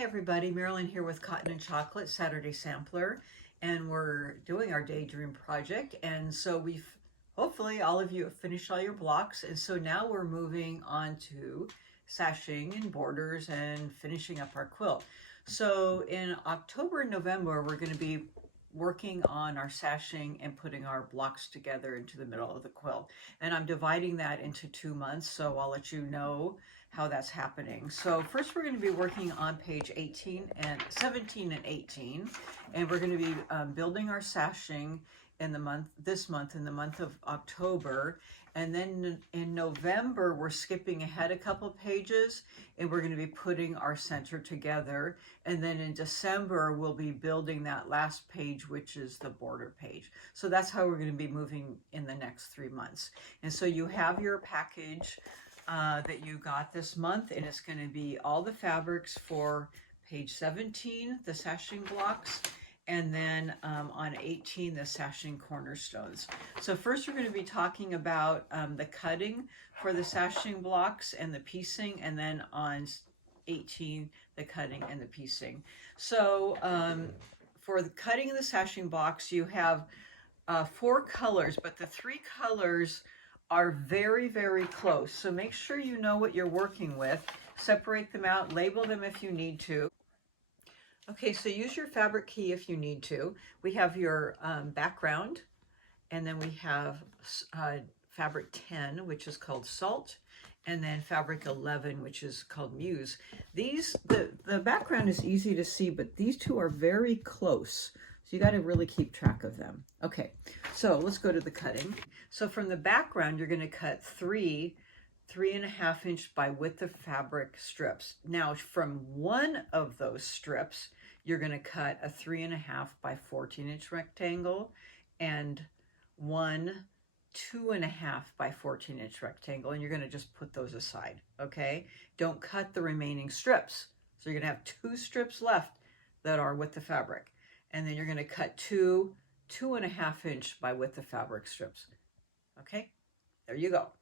Hi everybody, Marilyn here with Cotton and Chocolate Saturday Sampler, and we're doing our Daydream project. And so hopefully all of you have finished all your blocks, and so now we're moving on to sashing and borders and finishing up our quilt. So in October and November we're going to be working on our sashing and putting our blocks together into the middle of the quilt, and I'm dividing that into 2 months, so I'll let you know how that's happening. So first we're going to be working on page 18 and 17 and 18, and we're going to be building our sashing in this month in the month of October, and then in November we're skipping ahead a couple pages and we're going to be putting our center together, and then in December we'll be building that last page, which is the border page. So that's how we're going to be moving in the next 3 months. And so you have your package that you got this month, and it's going to be all the fabrics for page 17, the sashing blocks, and then on 18, the sashing cornerstones. So first we're going to be talking about the cutting for the sashing blocks and the piecing, and then on 18, the cutting and the piecing. So for the cutting of the sashing blocks, you have 4 colors, but the 3 colors are very, very close. So make sure you know what you're working with. Separate them out, label them if you need to. Okay, so use your fabric key if you need to. We have your background, and then we have fabric 10, which is called Salt, and then fabric 11, which is called Muse. The background is easy to see, but these two are very close. So you got to really keep track of them. Okay, so let's go to the cutting. So from the background, you're going to cut 3.5 inch by width of fabric strips. Now from one of those strips, you're going to cut a 3.5 by 14 inch rectangle, and one 2.5 by 14 inch rectangle, and you're going to just put those aside. Okay, don't cut the remaining strips. So you're going to have 2 strips left that are with the fabric. And then you're going to cut 2.5 inch by width of fabric strips. Okay, there you go.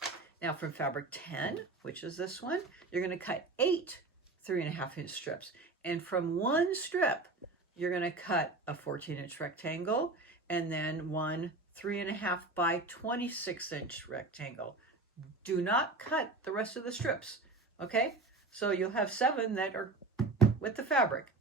Now from fabric 10, which is this one, you're going to cut 8 3.5 inch strips. And from one strip, you're going to cut a 14 inch rectangle, and then one 3.5 by 26 inch rectangle. Do not cut the rest of the strips. Okay, so you'll have 7 that are with the fabric.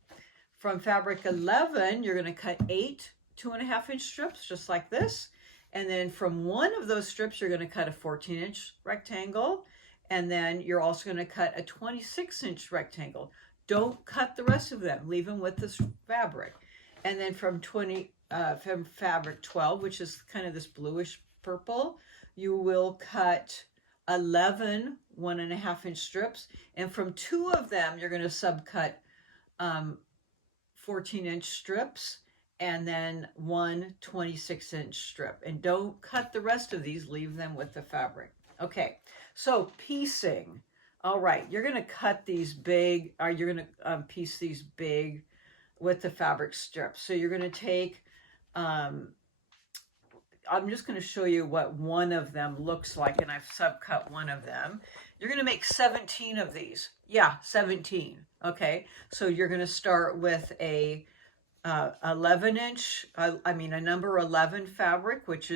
From fabric 11, you're going to cut 8 2.5 inch strips, just like this. And then from one of those strips, you're going to cut a 14 inch rectangle. And then you're also going to cut a 26 inch rectangle. Don't cut the rest of them. Leave them with this fabric. And then from fabric 12, which is kind of this bluish purple, you will cut 11 1.5 inch strips. And from 2 of them, you're going to subcut 14 inch strips, and then one 26 inch strip. And don't cut the rest of these, leave them with the fabric. Okay, so piecing. All right, you're going to cut these big, or you're going to piece these big with the fabric strips. So you're going to take, I'm just going to show you what one of them looks like, and I've subcut one of them. You're going to make 17 of these. Yeah, 17. Okay, so you're going to start with a 11 inch, a number 11 fabric, which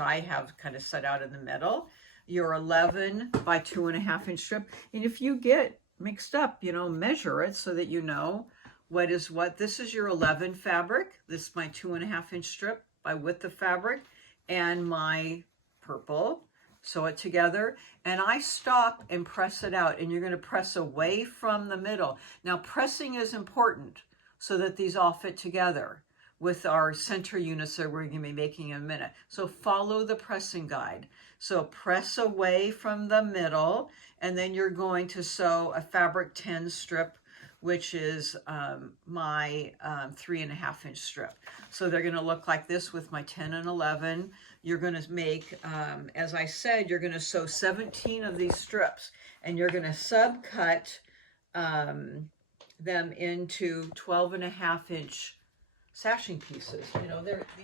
I have kind of set out in the middle. Your 11 by 2.5 inch strip. And if you get mixed up, measure it so that you know what is what. This is your 11 fabric. This is my 2.5 inch strip by width of fabric, and my purple. Sew it together, and I stop and press it out, and you're going to press away from the middle. Now pressing is important so that these all fit together with our center units that we're going to be making in a minute. So follow the pressing guide. So press away from the middle, and then you're going to sew a fabric 10 strip, which is my 3.5 inch strip. So they're going to look like this with my 10 and 11. You're going to make, as I said, you're going to sew 17 of these strips, and you're going to subcut them into 12.5 inch sashing pieces.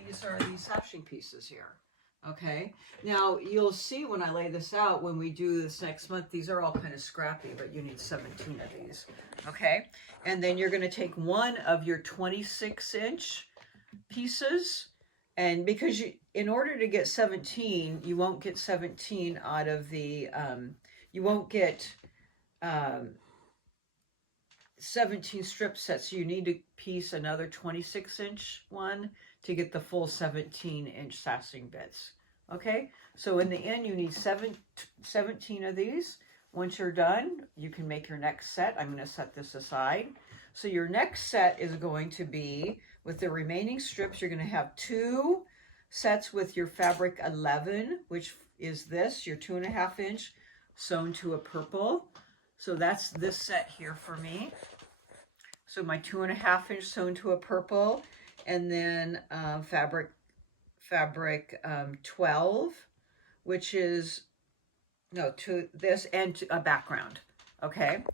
These are these sashing pieces here. Okay, now you'll see when I lay this out, when we do this next month, these are all kind of scrappy, but you need 17 of these. Okay, and then you're going to take one of your 26-inch pieces, and because in order to get 17, you won't get 17 out of the, you won't get 17 strip sets. So you need to piece another 26-inch one to get the full 17-inch sashing bits. Okay, so in the end, you need 17 of these. Once you're done, you can make your next set. I'm going to set this aside. So your next set is going to be, with the remaining strips, you're going to have 2 sets with your fabric 11, which is this, your 2.5-inch sewn to a purple. So that's this set here for me. So my 2.5-inch sewn to a purple, and then fabric 12, which is, no, to this, and to a background. Okay,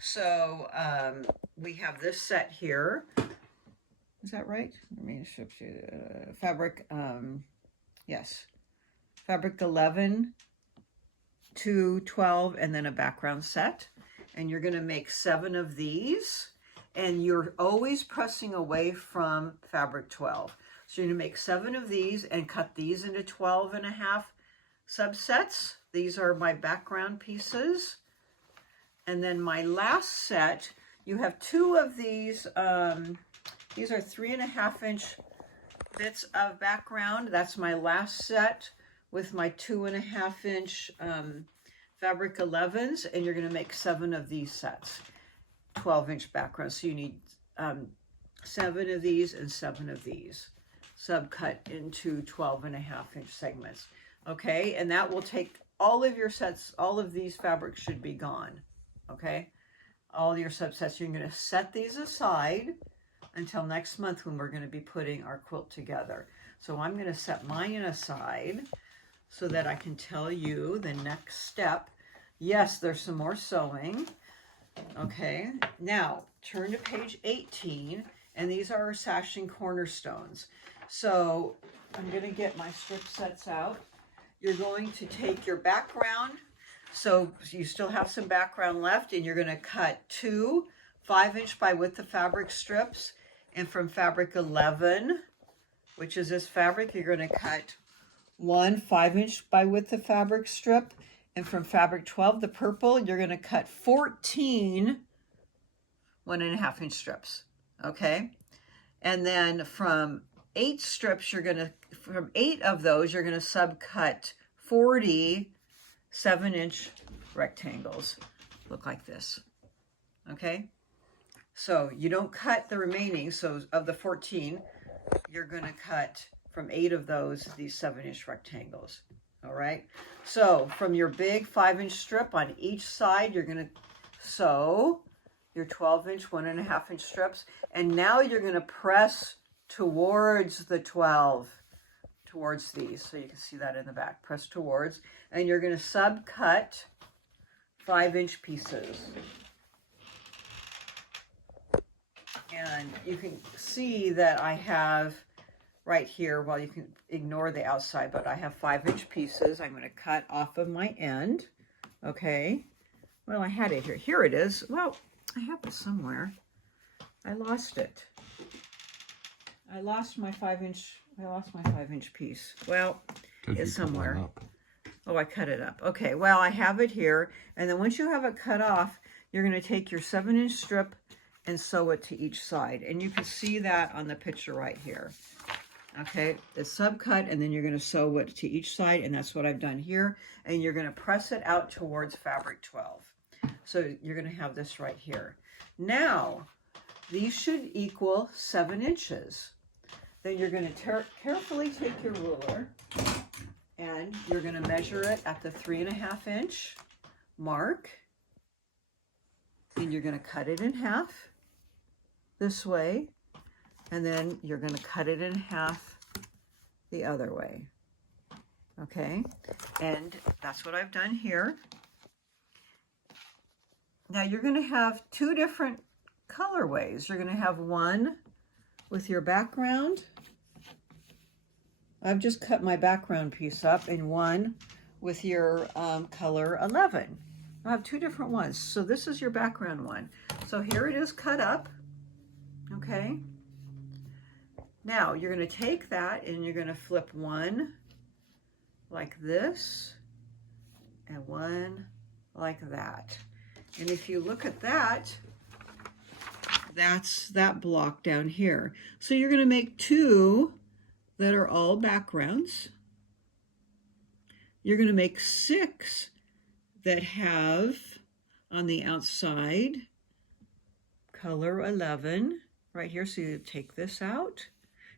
so we have this set here. Is that right? Fabric, yes, fabric 11 to 12, and then a background set. And you're going to make 7 of these, and you're always pressing away from fabric 12. So you're going to make 7 of these and cut these into 12.5 subsets. These are my background pieces. And then my last set, you have 2 of these. These are 3.5-inch bits of background. That's my last set with my 2.5-inch fabric 11s. And you're going to make 7 of these sets, 12-inch background. So you need 7 of these and 7 of these, subcut into 12.5-inch segments. Okay, and that will take all of your sets. All of these fabrics should be gone. Okay, all your subsets. You're going to set these aside until next month, when we're going to be putting our quilt together. So I'm going to set mine aside so that I can tell you the next step. Yes, there's some more sewing. Okay, now turn to page 18, and these are our sashing cornerstones. So I'm going to get my strip sets out. You're going to take your background, so you still have some background left, and you're going to cut 2 5-inch by width of fabric strips, and from fabric 11, which is this fabric, you're going to cut 1 5-inch by width of fabric strip, and from fabric 12, the purple, you're going to cut 14 1.5-inch strips. Okay, and then from 8 strips, from 8 of those, you're going to subcut 40 7-inch rectangles. Look like this. Okay, so you don't cut the remaining. So of the 14, you're going to cut from 8 of those these 7-inch rectangles. All right, so from your big 5-inch strip on each side, you're going to sew your 12-inch 1.5-inch strips, and now you're going to press towards the 12, towards these, so you can see that in the back. Press towards, and you're going to subcut 5-inch pieces. And you can see that I have right here, well, you can ignore the outside, but I have 5-inch pieces. I'm going to cut off of my end. Okay, well, I had it here. Here it is. Well, I have it somewhere. I lost it. I lost my 5-inch piece. Well, it's somewhere. Oh, I cut it up. Okay, well, I have it here. And then once you have it cut off, you're going to take your 7-inch strip and sew it to each side. And you can see that on the picture right here. Okay, it's subcut, and then you're going to sew it to each side, and that's what I've done here. And you're going to press it out towards fabric 12. So you're going to have this right here. Now, these should equal 7 inches. Then you're going to carefully take your ruler, and you're going to measure it at the 3.5-inch mark. And you're going to cut it in half this way. And then you're going to cut it in half the other way. Okay, and that's what I've done here. Now you're going to have 2 different colorways. You're going to have one with your background, I've just cut my background piece up in one with your color 11. I have two different ones. So this is your background one. So here it is cut up. Okay. Now you're going to take that and you're going to flip one like this and one like that. And if you look at that, that's that block down here. So you're going to make two that are all backgrounds. You're going to make 6 that have on the outside color 11 right here. So you take this out,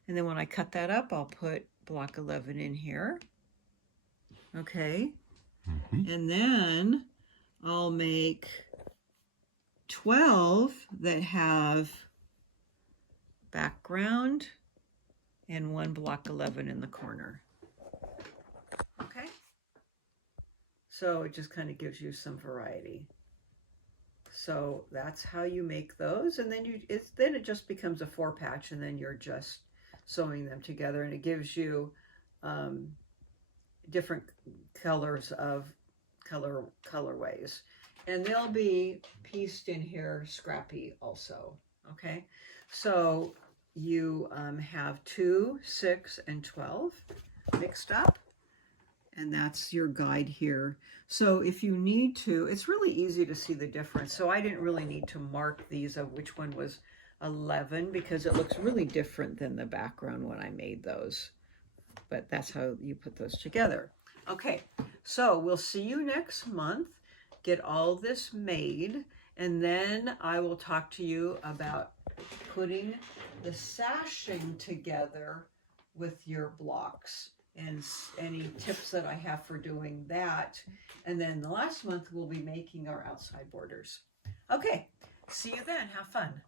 and then when I cut that up, I'll put block 11 in here. Okay. And then I'll make 12 that have background and one block 11 in the corner. Okay. So it just kind of gives you some variety. So that's how you make those, and then then it just becomes a 4-patch, and then you're just sewing them together, and it gives you different colors of colorways, and they'll be pieced in here scrappy also. Okay, so you have 2, 6, and 12 mixed up, and that's your guide here. So if you need to, it's really easy to see the difference. So I didn't really need to mark these of which one was 11 because it looks really different than the background when I made those. But that's how you put those together. Okay, so we'll see you next month. Get all this made, and then I will talk to you about putting the sashing together with your blocks and any tips that I have for doing that. And then the last month we'll be making our outside borders. Okay, see you then. Have fun.